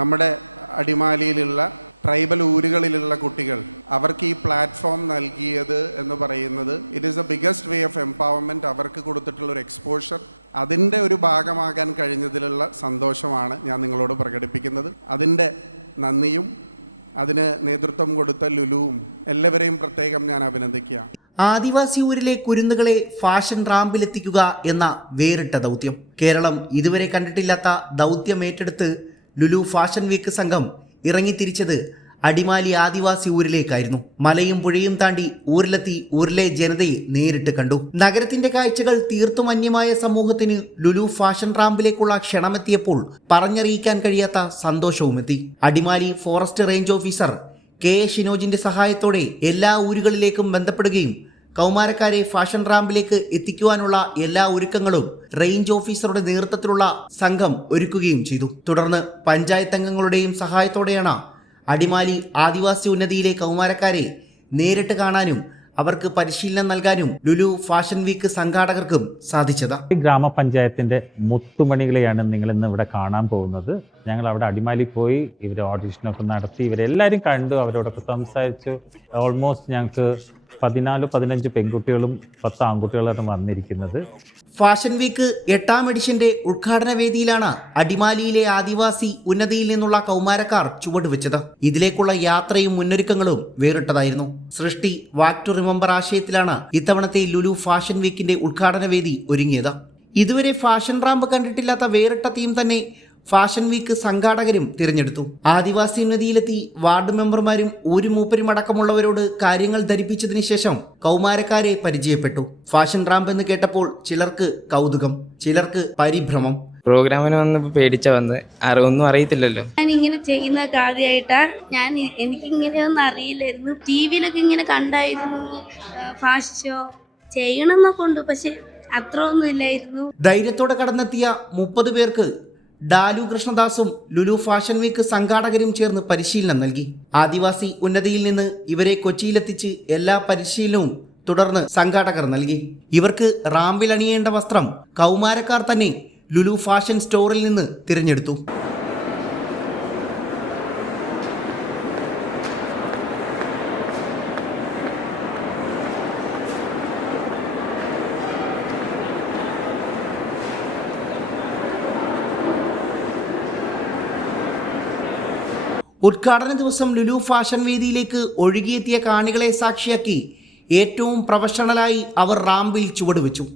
നമ്മുടെ അടിമാലിയിലുള്ള ട്രൈബൽ ഊരുകളിലുള്ള കുട്ടികൾ അവർക്ക് ഈ പ്ലാറ്റ്ഫോം നൽകിയത് എന്ന് പറയുന്നത് it is the biggest way of empowerment. അവർക്ക് കൊടുത്തിട്ടുള്ളൊരു എക്സ്പോഷർ, അതിൻ്റെ ഒരു ഭാഗമാകാൻ കഴിഞ്ഞതിലുള്ള സന്തോഷമാണ് ഞാൻ നിങ്ങളോട് പ്രകടിപ്പിക്കുന്നത്. അതിൻ്റെ നന്ദിയും അതിന് നേതൃത്വം കൊടുത്ത ലുലുവും എല്ലാവരെയും പ്രത്യേകം ഞാൻ അഭിനന്ദിക്കുക. ആദിവാസി ഊരിലെ കുരുന്നുകളെ ഫാഷൻ റാമ്പിലെത്തിക്കുക എന്ന വേറിട്ട ദൗത്യം കേരളം ഇതുവരെ കണ്ടിട്ടില്ലാത്ത ദൗത്യം ഏറ്റെടുത്ത് ലുലു ഫാഷൻ വീക്ക് സംഘം ഇറങ്ങിത്തിരിച്ചത് അടിമാലി ആദിവാസി ഊരിലേക്കായിരുന്നു. മലയും പുഴയും താണ്ടി ഊരിലെത്തി ഊരിലെ ജനതയെ നേരിട്ട് കണ്ടു. നഗരത്തിന്റെ കാഴ്ചകൾ തീർത്തും അന്യമായ സമൂഹത്തിന് ലുലു ഫാഷൻ റാമ്പിലേക്കുള്ള ക്ഷണമെത്തിയപ്പോൾ പറഞ്ഞറിയിക്കാൻ കഴിയാത്ത സന്തോഷവുമെത്തി. Adimali forest range officer K A ഷിനോജിന്റെ സഹായത്തോടെ എല്ലാ ഊരുകളിലേക്കും ബന്ധപ്പെടുകയും കൗമാരക്കാരെ ഫാഷൻ റാമ്പിലേക്ക് എത്തിക്കുവാനുള്ള എല്ലാ ഒരുക്കങ്ങളും റേഞ്ച് ഓഫീസറുടെ നേതൃത്വത്തിലുള്ള സംഘം ഒരുക്കുകയും ചെയ്തു. തുടർന്ന് പഞ്ചായത്ത് അംഗങ്ങളുടെയും സഹായത്തോടെയാണ് അടിമാലി ആദിവാസി ഉന്നതിയിലെ കൗമാരക്കാരെ നേരിട്ട് കാണാനും അവർക്ക് പരിശീലനം നൽകാനും ലുലു ഫാഷൻ വീക്ക് സംഘാടകർക്കും സാധിച്ചത്. ഗ്രാമപഞ്ചായത്തിന്റെ മുത്തുമണികളെയാണ് നിങ്ങൾ ഇന്ന് ഇവിടെ കാണാൻ പോകുന്നത്. ഞങ്ങൾ അവിടെ അടിമാലി പോയി ഇവർ ഓഡിഷനൊക്കെ നടത്തി, ഇവരെല്ലാവരും കണ്ടു, അവരോടൊക്കെ സംസാരിച്ചു. ഓൾമോസ്റ്റ് ഞങ്ങൾക്ക് 14-15 പെൺകുട്ടികളും 10 ആൺകുട്ടികളാണ് വന്നിരിക്കുന്നത്. ഫാഷൻ വീക്ക് 8ാം എഡിഷന്റെ ഉദ്ഘാടന വേദിയിലാണ് അടിമാലിയിലെ ആദിവാസി ഉന്നതിയിൽ നിന്നുള്ള കൗമാരക്കാർ ചുവടുവെച്ചത്. ഇതിലേക്കുള്ള യാത്രയും മുന്നൊരുക്കങ്ങളും വേറിട്ടതായിരുന്നു. സൃഷ്ടി വാക്ക് ടു റിമെമ്പർ ആശയത്തിലാണ് ഇത്തവണത്തെ ലുലു ഫാഷൻ വീക്കിന്റെ ഉദ്ഘാടന വേദി ഒരുങ്ങിയത്. ഇതുവരെ ഫാഷൻ റാമ്പ് കണ്ടിട്ടില്ലാത്ത വേറിട്ട തീം തന്നെ ഫാഷൻ വീക്ക് സംഘാടകരും തിരഞ്ഞെടുത്തു. ആദിവാസി ഉന്നതിയിലെത്തി വാർഡ് മെമ്പർമാരും ഊരുമൂപ്പരും അടക്കമുള്ളവരോട് കാര്യങ്ങൾ ധരിപ്പിച്ചതിന് ശേഷം കൗമാരക്കാരെ പരിചയപ്പെട്ടു. ഫാഷൻ റാമ്പ് എന്ന് കേട്ടപ്പോൾ ചിലർക്ക് കൗതുകം, ചിലർക്ക് പരിഭ്രമം. പ്രോഗ്രാമിന് വന്നപ്പോ പേടിച്ച വന്ന് ഒന്നും അറിയത്തില്ലല്ലോ. ഞാൻ ഇങ്ങനെ ചെയ്യുന്ന ആദ്യമായിട്ടാ. എനിക്കിങ്ങനെയൊന്നും അറിയില്ലായിരുന്നു. ടിവിയിലൊക്കെ ഇങ്ങനെ കണ്ടായിരുന്നു ഫാഷൻ ഷോ ചെയ്യണമെന്നൊക്കെ ഉണ്ട്, പക്ഷെ അത്ര ഒന്നും ഇല്ലായിരുന്നു. ധൈര്യത്തോടെ കടന്നെത്തിയ 30 പേർക്ക് ഡാലു കൃഷ്ണദാസും ലുലു ഫാഷൻ വീക്ക് സംഘാടകരും ചേർന്ന് പരിശീലനം നൽകി. ആദിവാസി ഉന്നതിയിൽ നിന്ന് ഇവരെ കൊച്ചിയിലെത്തിച്ച് എല്ലാ പരിശീലനവും തുടർന്ന് സംഘാടകർ നൽകി. ഇവർക്ക് റാമ്പിൽ അണിയേണ്ട വസ്ത്രം കൗമാരക്കാർ തന്നെ ലുലു ഫാഷൻ സ്റ്റോറിൽ നിന്ന് തിരഞ്ഞെടുത്തു. ഉദ്ഘാടന ദിവസം ലുലു ഫാഷൻ വേദിയിലേക്ക് ഒഴുകിയെത്തിയ കാണികളെ സാക്ഷിയാക്കി ഏറ്റവും പ്രൊഫഷണലായി അവർ റാമ്പിൽ ചുവടുവെച്ചു.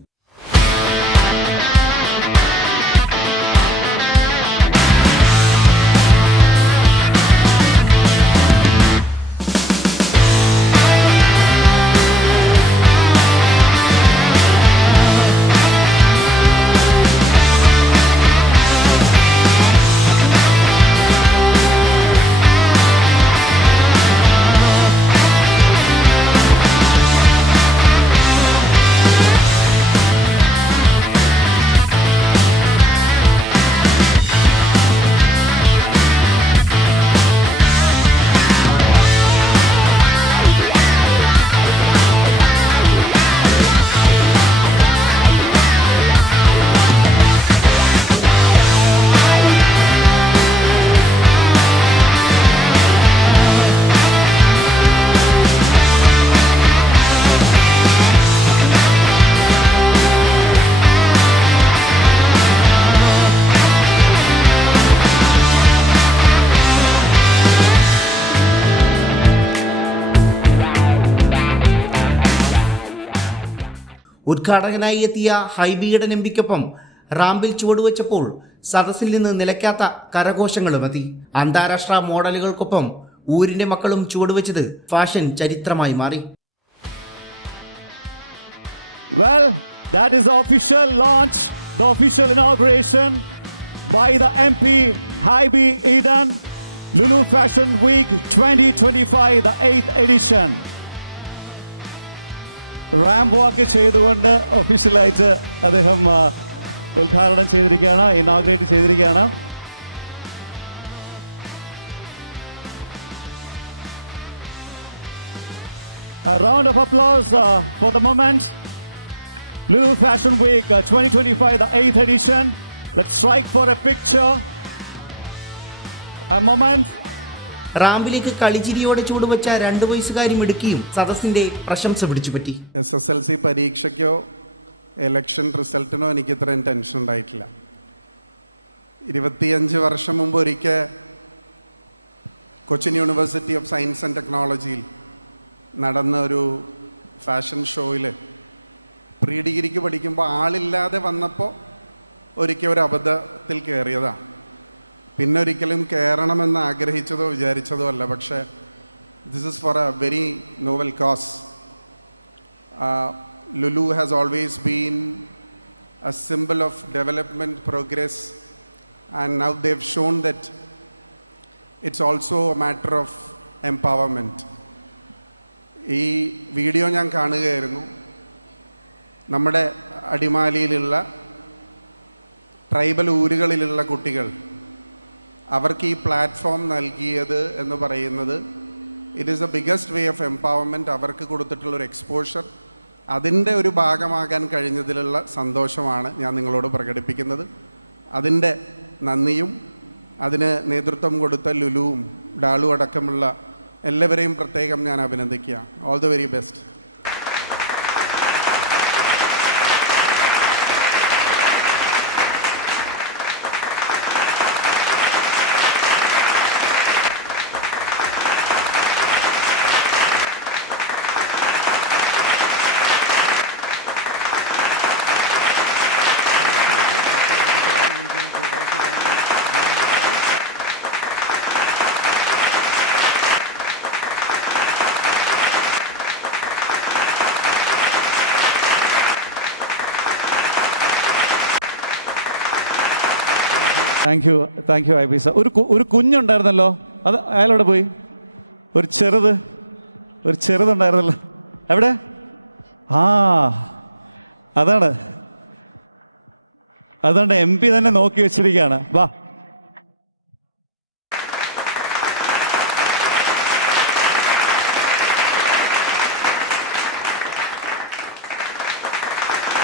ഉദ്ഘാടകനായി എത്തിയ ഹൈബിയുടെ എംപിക്കൊപ്പം റാമ്പിൽ ചുവടുവെച്ചപ്പോൾ സദസ്സിൽ നിന്ന് നിലയ്ക്കാത്ത കരഘോഷങ്ങളുമെത്തി. അന്താരാഷ്ട്ര മോഡലുകൾക്കൊപ്പം ഊരിന്റെ മക്കളും ചുവടുവെച്ചത് ഫാഷൻ ചരിത്രമായി മാറി. Well, that is the official launch, the official inauguration by the MP Haibi Eden, Lulu Fashion Week 2025, the 8th edition. Ramp വാക്ക് ചെയ്തുകൊണ്ട് ഒഫീഷ്യലായിട്ട് അദ്ദേഹം ഉദ്ഘാടനം ചെയ്തിരിക്കുകയാണ്, ഇനോഗ്രേറ്റ് ചെയ്തിരിക്കുകയാണ്. A round of applause for the moment. Lulu Fashion Week 2025, the 8th edition. Let's strike for a picture. a moment. റാമ്പിലേക്ക് കളിച്ചിരിയോടെ ചൂടുവച്ച 2 വയസ്സുകാരി മിടുക്കിയും സദസ്സിന്റെ പ്രശംസ പിടിച്ചുപറ്റി. SSLC പരീക്ഷയ്ക്കോ election റിസൾട്ടിനോ എനിക്ക് ഇത്രയും ടെൻഷൻ ഉണ്ടായിട്ടില്ല. 25 വർഷം മുമ്പ് ഒരിക്കൽ Cochin university of science and ടെക്നോളജിയിൽ നടന്ന ഒരു ഫാഷൻ ഷോയിൽ പ്രീ ഡിഗ്രിക്ക് പഠിക്കുമ്പോൾ ആളില്ലാതെ വന്നപ്പോൾ ഒരിക്കൽ ഒരു അബദ്ധത്തിൽ കയറിയതാണ്. പിന്നെ ഒരിക്കലും കയറണമെന്ന് ആഗ്രഹിച്ചതോ വിചാരിച്ചതോ അല്ല. പക്ഷേ this is for a very novel cause. Lulu has always been a symbol of development, progress, and now they've shown that it's also a matter of empowerment. ഈ വീഡിയോ ഞാൻ കാണുകയായിരുന്നു. നമ്മുടെ അടിമാലിയിലുള്ള ട്രൈബൽ ഊരുകളിലുള്ള കുട്ടികൾ അവർക്ക് ഈ പ്ലാറ്റ്ഫോം നൽകിയത് എന്ന് പറയുന്നത് it is the biggest way of empowerment. അവർക്ക് കൊടുത്തിട്ടുള്ളൊരു എക്സ്പോഷർ, അതിൻ്റെ ഒരു ഭാഗമാകാൻ കഴിഞ്ഞതിലുള്ള സന്തോഷമാണ് ഞാൻ നിങ്ങളോട് പ്രകടിപ്പിക്കുന്നത്. അതിൻ്റെ നന്ദിയും അതിന് നേതൃത്വം കൊടുത്ത ലുലുവും ഡാളും അടക്കമുള്ള എല്ലാവരെയും പ്രത്യേകം ഞാൻ അഭിനന്ദിക്കുക. All the very best. Thank you IB sir. ഒരു കുഞ്ഞുണ്ടായിരുന്നല്ലോ, അത് അയാളോടെ പോയി? ഒരു ചെറുതുണ്ടായിരുന്നല്ലോ, എവിടെ? അതാണ് MP തന്നെ നോക്കി വെച്ചിരിക്കുകയാണ്. വാ.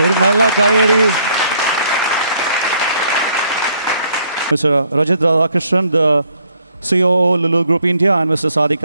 ഒരു നല്ല കൈയടി. Mr. Rajat Radhakrishnan, the CEO Lulu Group India, and Mr. Sadiq.